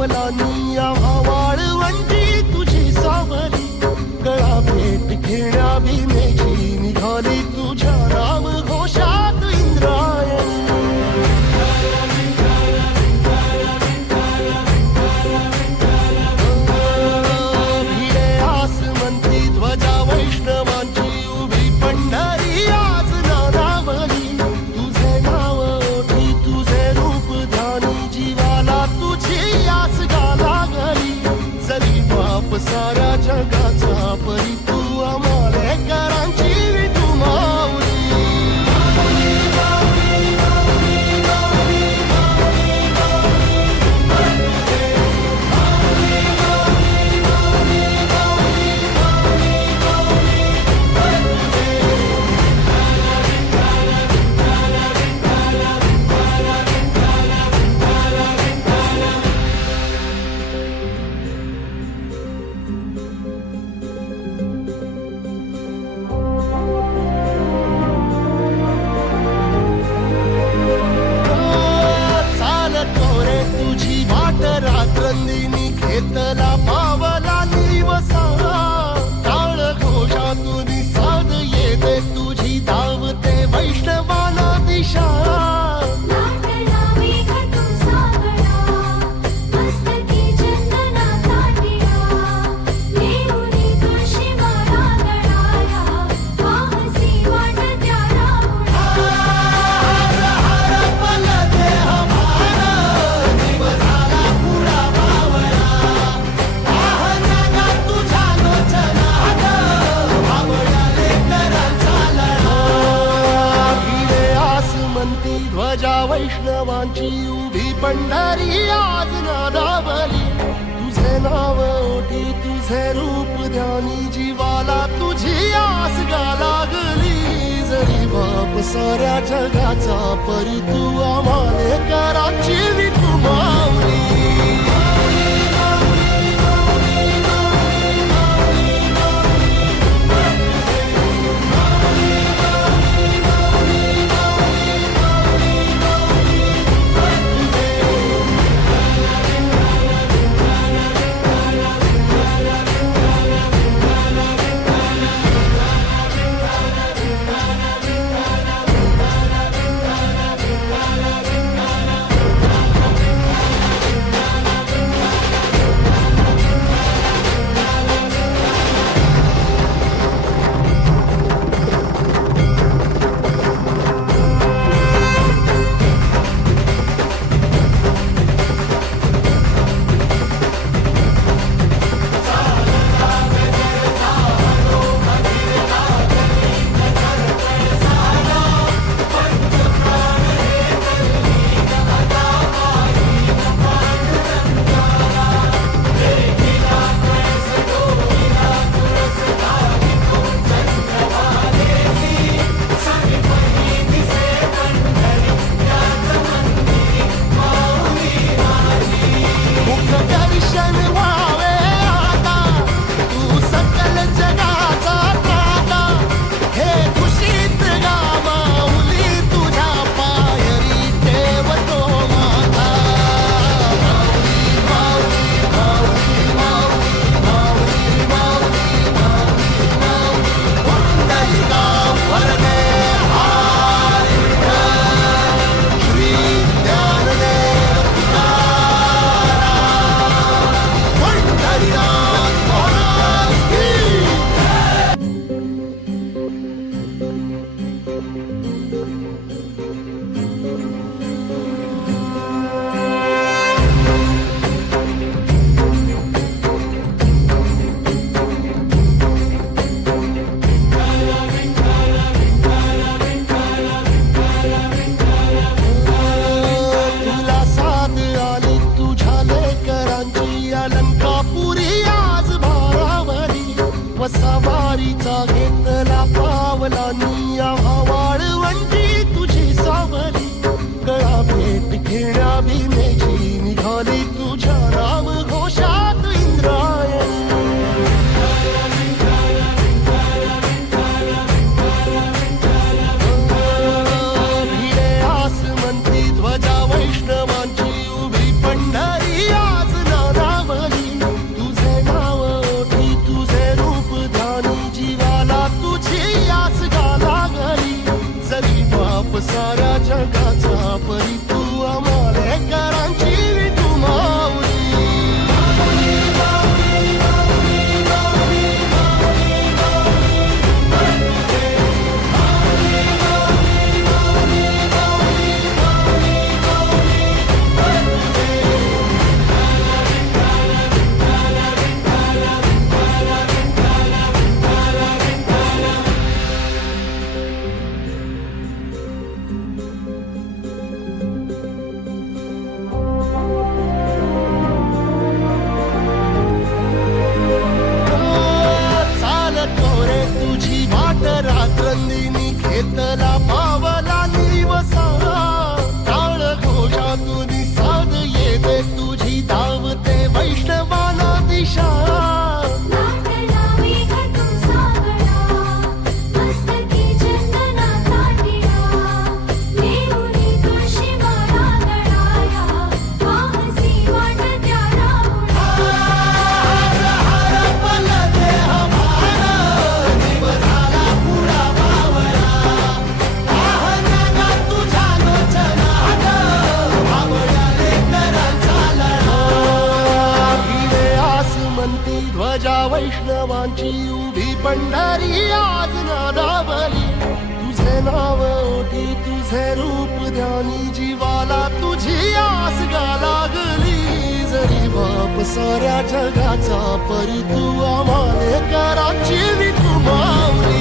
पावलांनी आम्हा वाळवंटी तुझी सावली गळा भेट घेण्या भीमेची निघाली तुझ्या नाम घोषात इंद्रायणी भिडे आसमंती ध्वजा वैष्णवांची उभी पंढरी आज नानावली तुझे नाव ओठी तुझे रूप ध्यानी जीवाला तुझी आस गा लागली जरी बाप साऱ्या जगाचा परी तू आमालेकरांची विठू माऊली रात्रंदिनी घेतला पावला निवसा टाळ घोषातून साध येते तुझी धावते वैष्णवाला दिशा ध्वजा वैष्णवांची उभी पंढरी आज नादावली तुझे नाव ओठी तुझे रूप ध्यानी जीवाला तुझी आस गा लागली जरी बाप साऱ्या जगाचा परी तू आमालेकरांची विठू माऊली बाप साऱ्या जगाचा परी तू आम्हाले कराची विठुमावली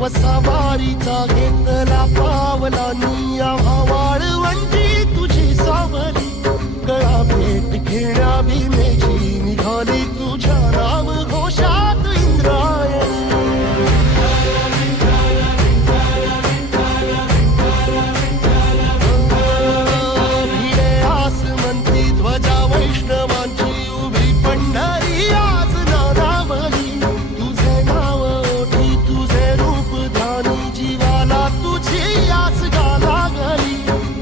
वसावारीचा घेतला पावला निया वाळवंटी तुझी सावली गळा भेट घेण्या भीमेची निघाली तुझ्या नाम घोषात इंद्रायणी भिडे आसमंती ध्वजा वैष्णवांची उभी पंढरी आज नारावली तुझे नाव ओठी तुझे रूप ध्यानी जीवाला तुझी आस गाला गली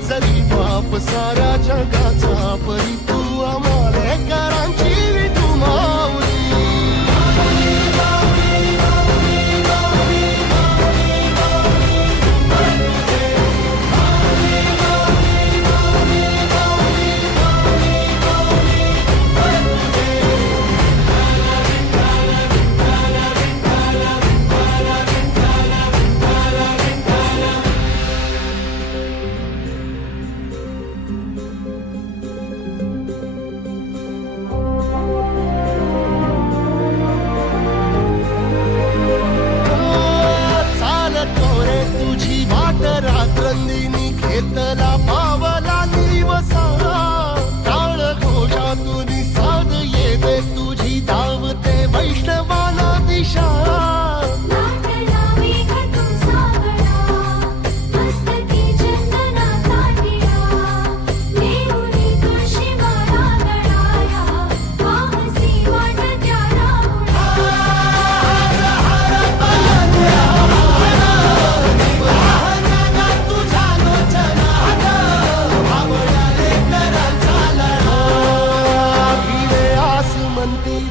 जरी बाप साऱ्या जगाचा परी तू आम्हाले करांची विठुमावली रात्रंदिनी घेतला पावला दिवसा टाळ घोषातून साध येते तुझी धावते वैष्णवाला दिशा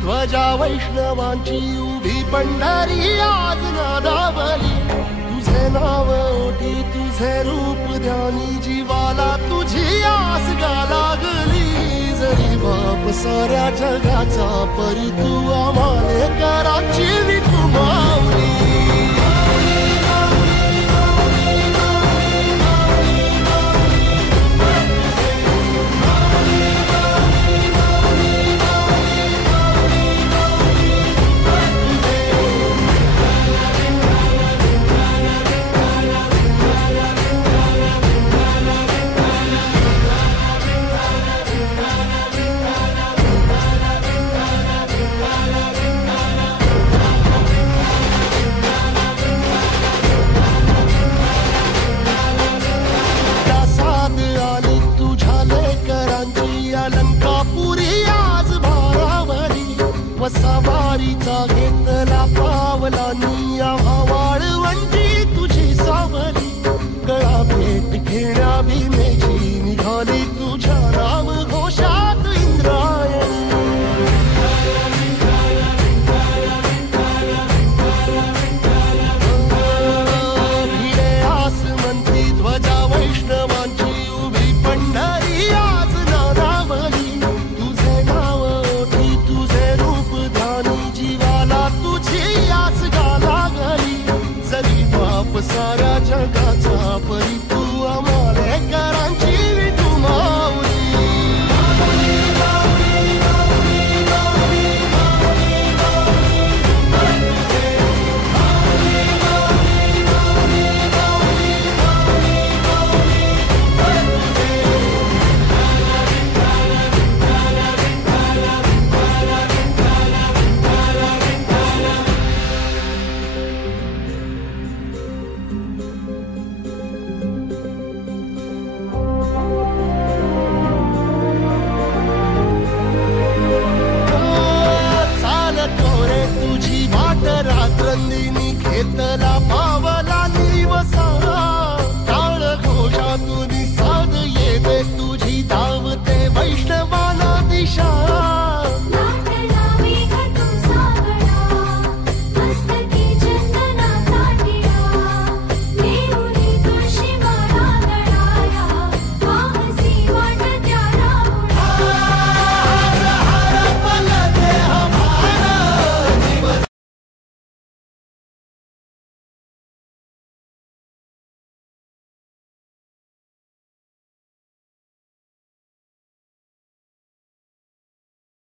ध्वजा वैष्णवांची उभी पंढरी आज नादावली तुझे नाव ओठी तुझे रूप ध्यानी जीवाला तुझी आस गा लागली जरी बाप साऱ्या जगाचा परी तू आम्हाले कराची विठुमावली